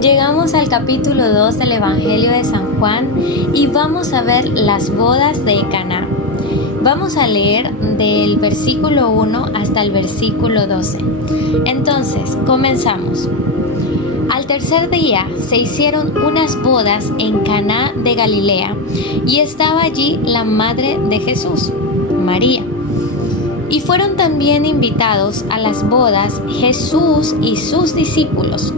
Llegamos al capítulo 2 del Evangelio de San Juan y vamos a ver las bodas de Caná. Vamos a leer del versículo 1 hasta el versículo 12. Entonces, comenzamos. Al tercer día se hicieron unas bodas en Caná de Galilea y estaba allí la madre de Jesús, María. Y fueron también invitados a las bodas Jesús y sus discípulos.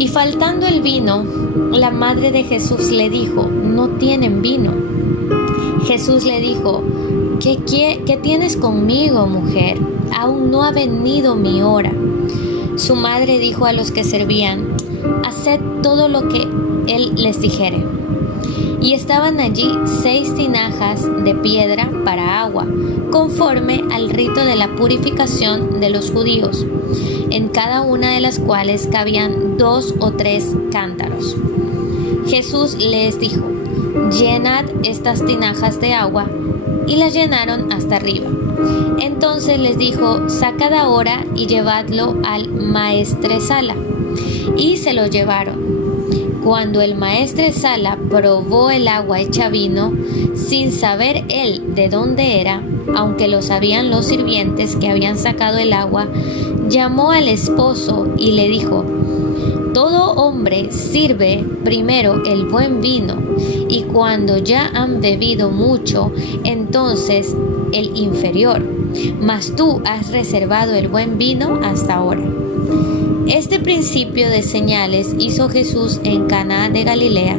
Y faltando el vino, la madre de Jesús le dijo: no tienen vino. Jesús le dijo: ¿Qué tienes conmigo, mujer? Aún no ha venido mi hora. Su madre dijo a los que servían: haced todo lo que él les dijere. Y estaban allí 6 tinajas de piedra para agua, conforme al rito de la purificación de los judíos, en cada una de las cuales cabían 2 o 3 cántaros. Jesús les dijo: llenad estas tinajas de agua, y las llenaron hasta arriba. Entonces les dijo: sacad ahora y llevadlo al maestresala. Y se lo llevaron. Cuando el maestresala probó el agua hecha vino, sin saber él de dónde era, aunque lo sabían los sirvientes que habían sacado el agua, llamó al esposo y le dijo: todo hombre sirve primero el buen vino, y cuando ya han bebido mucho, entonces el inferior. Mas tú has reservado el buen vino hasta ahora. Este principio de señales hizo Jesús en Caná de Galilea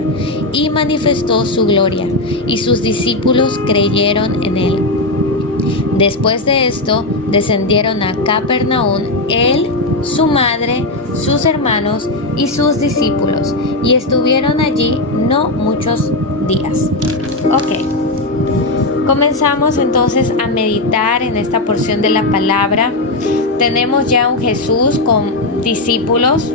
y manifestó su gloria, y sus discípulos creyeron en él. Después de esto, descendieron a Capernaum él, su madre, sus hermanos y sus discípulos, y estuvieron allí no muchos días. Comenzamos entonces a meditar en esta porción de la palabra. Tenemos ya un Jesús con discípulos,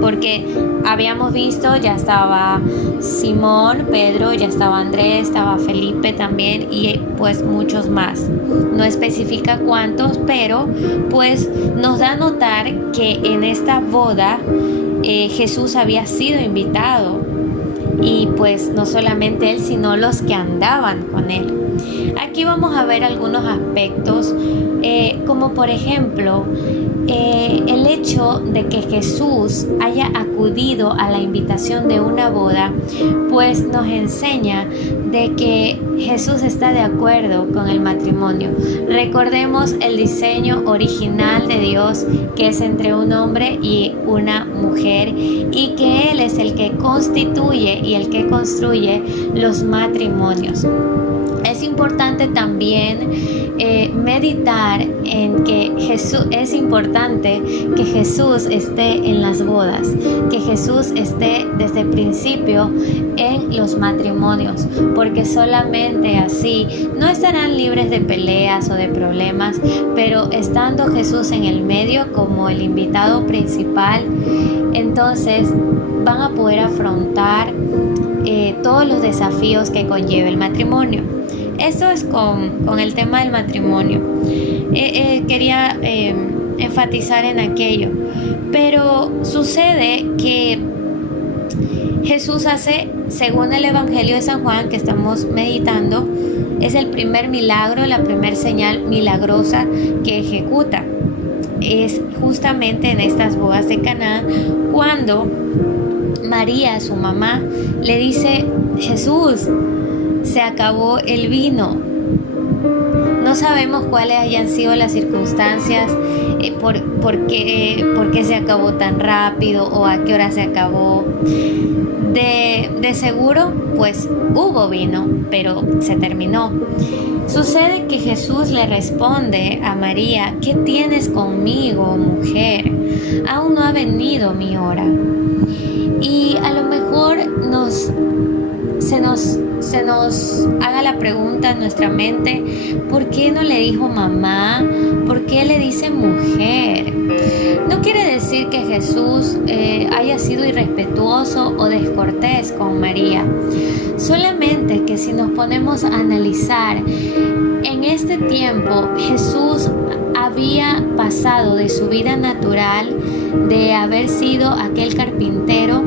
porque habíamos visto, ya estaba Simón, Pedro, ya estaba Andrés, estaba Felipe también, y pues muchos más. No especifica cuántos, pero pues nos da a notar que en esta boda Jesús había sido invitado, y pues no solamente él, sino los que andaban con él. Aquí vamos a ver algunos aspectos, como por ejemplo el hecho de que Jesús haya acudido a la invitación de una boda, pues nos enseña de que Jesús está de acuerdo con el matrimonio. Recordemos el diseño original de Dios, que es entre un hombre y una mujer, y que Él es el que constituye y el que construye los matrimonios. Es importante también meditar en que es importante que Jesús esté en las bodas, que Jesús esté desde el principio en los matrimonios, porque solamente así no estarán libres de peleas o de problemas, pero estando Jesús en el medio como el invitado principal, entonces van a poder afrontar todos los desafíos que conlleva el matrimonio. Esto es con el tema del matrimonio. Quería enfatizar en aquello. Pero sucede que Jesús hace, según el Evangelio de San Juan que estamos meditando, es el primer milagro, la primera señal milagrosa que ejecuta. Es justamente en estas bodas de Caná cuando María, su mamá, le dice: Jesús, se acabó el vino. No sabemos cuáles hayan sido las circunstancias, por qué se acabó tan rápido o a qué hora se acabó. De seguro, pues hubo vino, pero se terminó. Sucede que Jesús le responde a María: ¿qué tienes conmigo, mujer? Aún no ha venido mi hora. Y a lo mejor se nos haga la pregunta en nuestra mente: ¿por qué no le dijo mamá? ¿Por qué le dice mujer? No quiere decir que Jesús haya sido irrespetuoso o descortés con María. Solamente que si nos ponemos a analizar, en este tiempo Jesús había pasado de su vida natural, de haber sido aquel carpintero,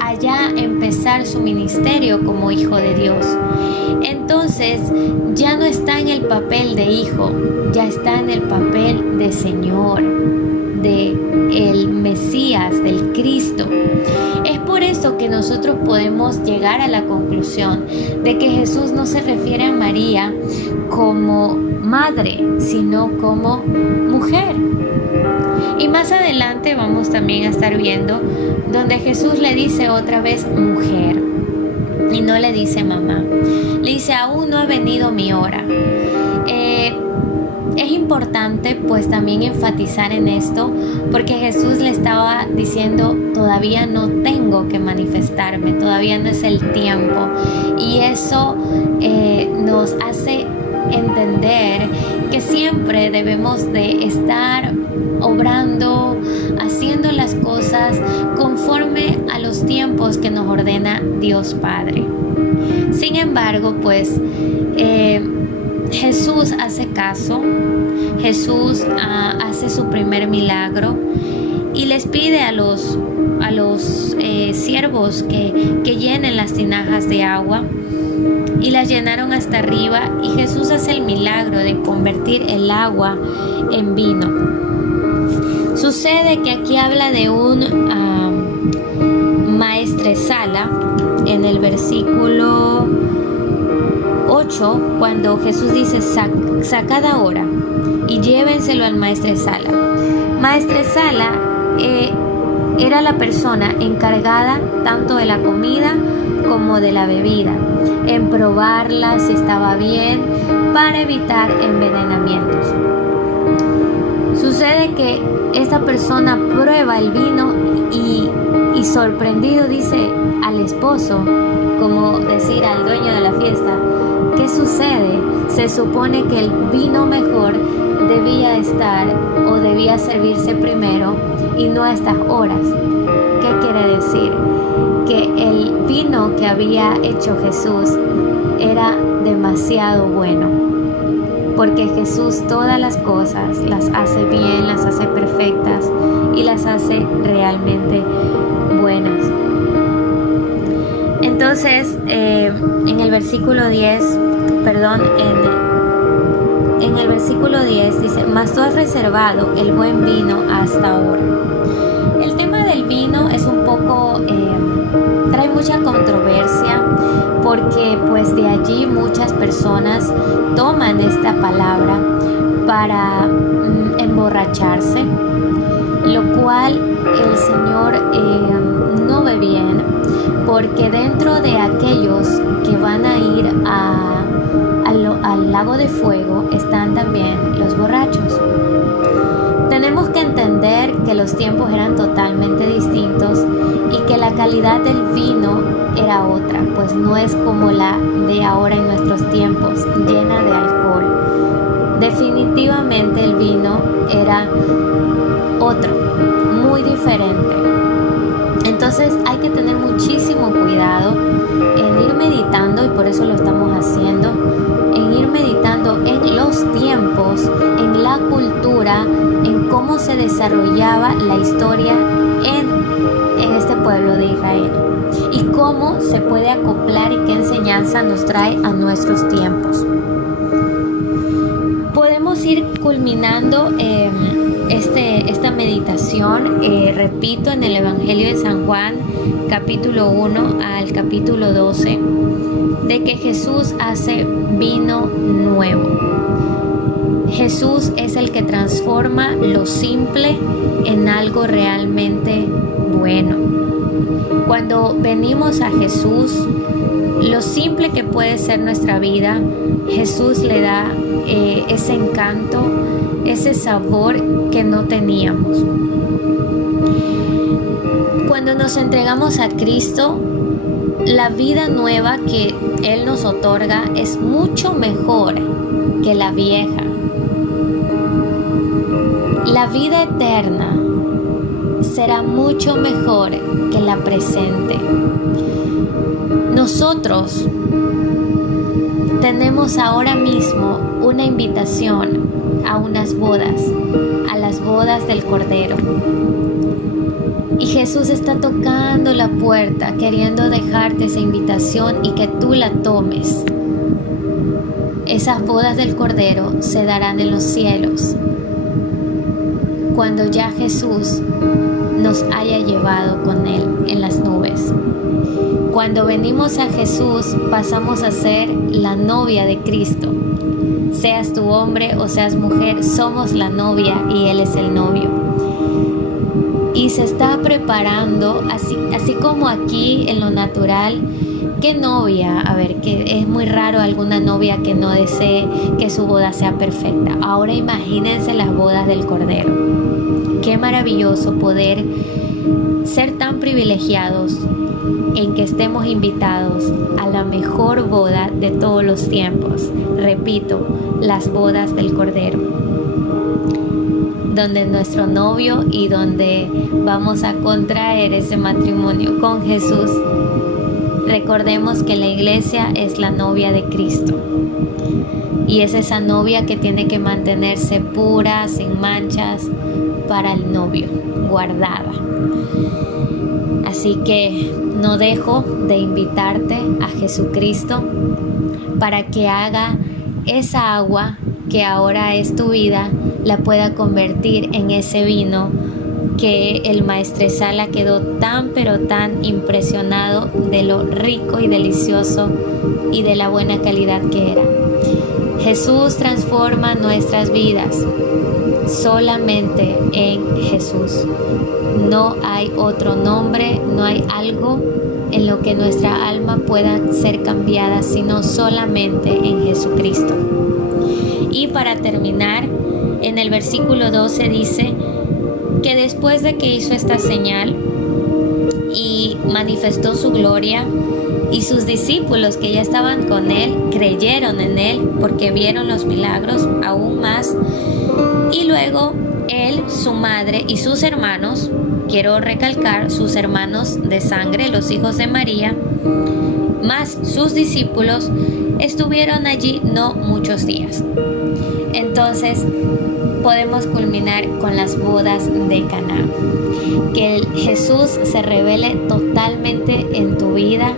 a ya empezar su ministerio como hijo de Dios. Entonces ya no está en el papel de hijo, ya está en el papel de Señor, de el Mesías, del Cristo. Es por eso que nosotros podemos llegar a la conclusión de que Jesús no se refiere a María como madre, sino como mujer. Y más adelante vamos también a estar viendo donde Jesús le dice otra vez mujer y no le dice mamá. Le dice, aún no ha venido mi hora. Es importante pues también enfatizar en esto, porque Jesús le estaba diciendo, todavía no tengo que manifestarme, todavía no es el tiempo. Y eso nos hace entender que siempre debemos de estar obrando, haciendo las cosas conforme a los tiempos que nos ordena Dios Padre. Sin embargo, pues Jesús hace caso, Jesús hace su primer milagro y les pide a los siervos que llenen las tinajas de agua, y las llenaron hasta arriba, y Jesús hace el milagro de convertir el agua en vino. Sucede que aquí habla de un maestresala en el versículo 8, cuando Jesús dice, sacad ahora y llévenselo al maestresala. Maestresala era la persona encargada tanto de la comida como de la bebida, en probarla si estaba bien, para evitar envenenamientos. Sucede que esta persona prueba el vino y sorprendido dice al esposo, como decir al dueño de la fiesta, ¿qué sucede? Se supone que el vino mejor debía estar o debía servirse primero y no a estas horas. ¿Qué quiere decir? Que el vino que había hecho Jesús era demasiado bueno, porque Jesús todas las cosas las hace bien, las hace perfectas y las hace realmente buenas. Entonces, en el versículo 10 dice, mas tú has reservado el buen vino hasta ahora. El tema del vino es un poco, trae mucha controversia, porque pues de allí muchas personas toman esta palabra para emborracharse, lo cual el Señor no ve bien, porque dentro de aquellos que van a ir al lago de fuego están también los borrachos. Tenemos que entender que los tiempos eran totalmente distintos y que la calidad del vino era otra, pues no es como la de ahora en nuestros tiempos, llena de alcohol. Definitivamente el vino era otro, muy diferente. Entonces hay que tener muchísimo cuidado en ir meditando, y por eso lo estamos haciendo, en ir meditando en los tiempos, en la cultura, en cómo se desarrollaba la historia en este pueblo de Israel y cómo se puede acoplar y qué enseñanza nos trae a nuestros tiempos. Podemos ir culminando esta meditación, repito, en el Evangelio de San Juan, capítulo 1 al capítulo 12, de que Jesús hace vino nuevo. Jesús es el que transforma lo simple en algo realmente bueno. Cuando venimos a Jesús, lo simple que puede ser nuestra vida, Jesús le da ese encanto, ese sabor que no teníamos. Cuando nos entregamos a Cristo, la vida nueva que Él nos otorga es mucho mejor que la vieja. La vida eterna será mucho mejor que la presente. Nosotros tenemos ahora mismo una invitación a unas bodas, a las bodas del Cordero. Y Jesús está tocando la puerta, queriendo dejarte esa invitación y que tú la tomes. Esas bodas del Cordero se darán en los cielos, cuando ya Jesús nos haya llevado con Él en las nubes. Cuando venimos a Jesús, pasamos a ser la novia de Cristo. Seas tú hombre o seas mujer, somos la novia y Él es el novio. Y se está preparando, así como aquí en lo natural. ¿Qué novia? A ver, que es muy raro alguna novia que no desee que su boda sea perfecta. Ahora imagínense las bodas del Cordero. Qué maravilloso poder ser tan privilegiados en que estemos invitados a la mejor boda de todos los tiempos. Repito, las bodas del Cordero, donde nuestro novio y donde vamos a contraer ese matrimonio con Jesús. Recordemos que la iglesia es la novia de Cristo y es esa novia que tiene que mantenerse pura, sin manchas, para el novio, guardada. Así que no dejo de invitarte a Jesucristo para que haga esa agua que ahora es tu vida, la pueda convertir en ese vino que el maestresala quedó tan pero tan impresionado de lo rico y delicioso y de la buena calidad que era. Jesús transforma nuestras vidas solamente en Jesús. No hay otro nombre, no hay algo en lo que nuestra alma pueda ser cambiada, sino solamente en Jesucristo. Y para terminar, en el versículo 12 dice que después de que hizo esta señal y manifestó su gloria, y sus discípulos que ya estaban con él creyeron en él porque vieron los milagros aún más. Y luego él, su madre y sus hermanos, quiero recalcar, sus hermanos de sangre, los hijos de María, más sus discípulos, estuvieron allí no muchos días. Entonces podemos culminar con las bodas de Caná. Que Jesús se revele totalmente en tu vida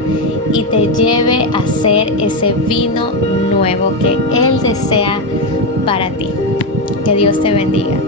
y te lleve a ser ese vino nuevo que Él desea para ti. Que Dios te bendiga.